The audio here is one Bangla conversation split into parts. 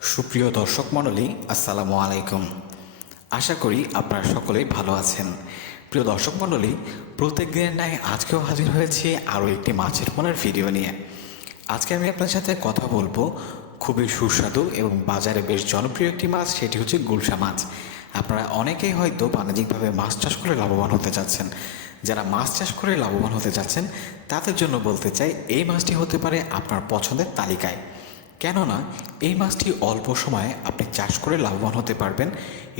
সুপ্রিয় দর্শক মণ্ডলী, আসসালামু আলাইকুম। আশা করি আপনারা সকলেই ভালো আছেন। প্রিয় দর্শক মণ্ডলী, প্রত্যেক দিনের ন্যায় আজকেও হাজির হয়েছি আরও একটি মাছের পোনার ভিডিও নিয়ে। আজকে আমি আপনার সাথে কথা বলবো খুবই সুস্বাদু এবং বাজারে বেশ জনপ্রিয় একটি মাছ, সেটি হচ্ছে গুলশা মাছ। আপনারা অনেকেই হয়তো বাণিজ্যিকভাবে মাছ চাষ করে লাভবান হতে চাচ্ছেন। যারা মাছ চাষ করে লাভবান হতে চাচ্ছেন তাদের জন্য বলতে চাই, এই মাছটি হতে পারে আপনার পছন্দের তালিকায়। কেননা এই মাছটি অল্প সময়ে আপনি চাষ করে লাভবান হতে পারবেন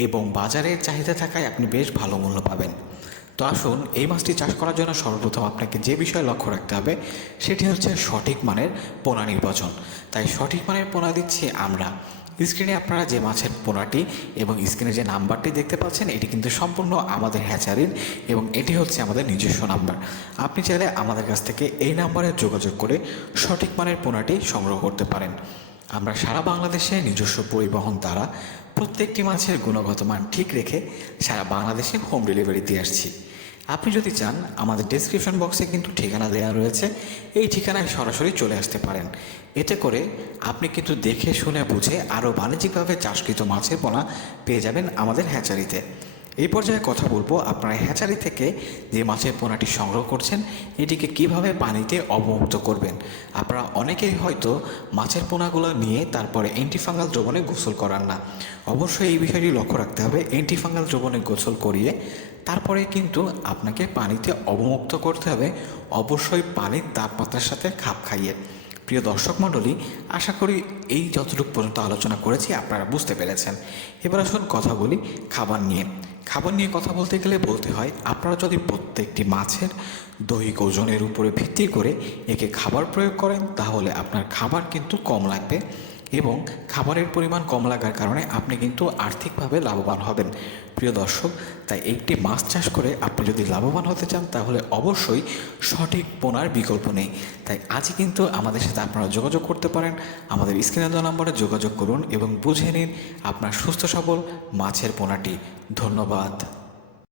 এবং বাজারে চাহিদা থাকায় আপনি বেশ ভালো মূল্য পাবেন। তো আসুন, এই মাছটি চাষ করার জন্য সর্বপ্রথম আপনাকে যে বিষয়ে লক্ষ্য রাখতে হবে সেটি হচ্ছে সঠিক মানের পোনা নির্বাচন। তাই সঠিক মানের পোনা দিচ্ছি আমরা। স্ক্রিনে আপনারা যে মাছের পোনাটি এবং স্ক্রিনে যে নাম্বারটি দেখতে পাচ্ছেন, এটি কিন্তু সম্পূর্ণ আমাদের হ্যাচারির এবং এটি হচ্ছে আমাদের নিজস্ব নাম্বার। আপনি চাইলে আমাদের কাছ থেকে এই নাম্বারে যোগাযোগ করে সঠিক মানের পোনাটি সংগ্রহ করতে পারেন। আমরা সারা বাংলাদেশে নিজস্ব পরিবহন দ্বারা প্রত্যেকটি মাছের গুণগত মান ঠিক রেখে সারা বাংলাদেশে হোম ডেলিভারি দিয়ে আসছি। আপনি যদি চান, আমাদের ডেসক্রিপশন বক্সে কিন্তু ঠিকানা দেওয়া রয়েছে, এই ঠিকানায় সরাসরি চলে আসতে পারেন। এতে করে আপনি কিন্তু দেখে শুনে বুঝে আরও বাণিজ্যিকভাবে চাষকৃত মাছের পোনা পেয়ে যাবেন আমাদের হ্যাচারিতে। এই পর্যায়ে কথা বলবো, আপনারা হ্যাচারি থেকে যে মাছের পোনাটি সংগ্রহ করছেন এটিকে কিভাবে পানিতে অবমুক্ত করবেন। আপনারা অনেকেই হয়তো মাছের পোনাগুলো নিয়ে তারপরে অ্যান্টিফাঙ্গাল দ্রবণে গোসল করান না। অবশ্যই এই বিষয়টি লক্ষ্য রাখতে হবে, অ্যান্টিফাঙ্গাল দ্রবণে গোসল করিয়ে তারপরে কিন্তু আপনাকে পানিতে অবমুক্ত করতে হবে, অবশ্যই পানির তাপমাত্রার সাথে খাপ খাইয়ে। প্রিয় দর্শক মণ্ডলী, আশা করি এই যতটুকু পর্যন্ত আলোচনা করেছি আপনারা বুঝতে পেরেছেন। এবার আসুন কথা বলি খাবার নিয়ে। খাবার নিয়ে কথা বলতে গেলে বলতে হয়, আপনারা যদি প্রত্যেকটি মাছের দৈহিক ওজনের উপরে ভিত্তি করে একে খাবার প্রয়োগ করেন তাহলে আপনার খাবার কিন্তু কম লাগবে এবং খাবারের পরিমাণ কম লাগার কারণে আপনি কিন্তু আর্থিকভাবে লাভবান হবেন। প্রিয় দর্শক, তাই একটি মাছ চাষ করে আপনি যদি লাভবান হতে চান তাহলে অবশ্যই সঠিক পোনার বিকল্প নেই। তাই আজই কিন্তু আমাদের সাথে আপনারা যোগাযোগ করতে পারেন। আমাদের স্ক্রিনে দেওয়া নম্বরে যোগাযোগ করুন এবং বুঝে নিন আপনার সুস্থ সবল মাছের পোনাটি। ধন্যবাদ।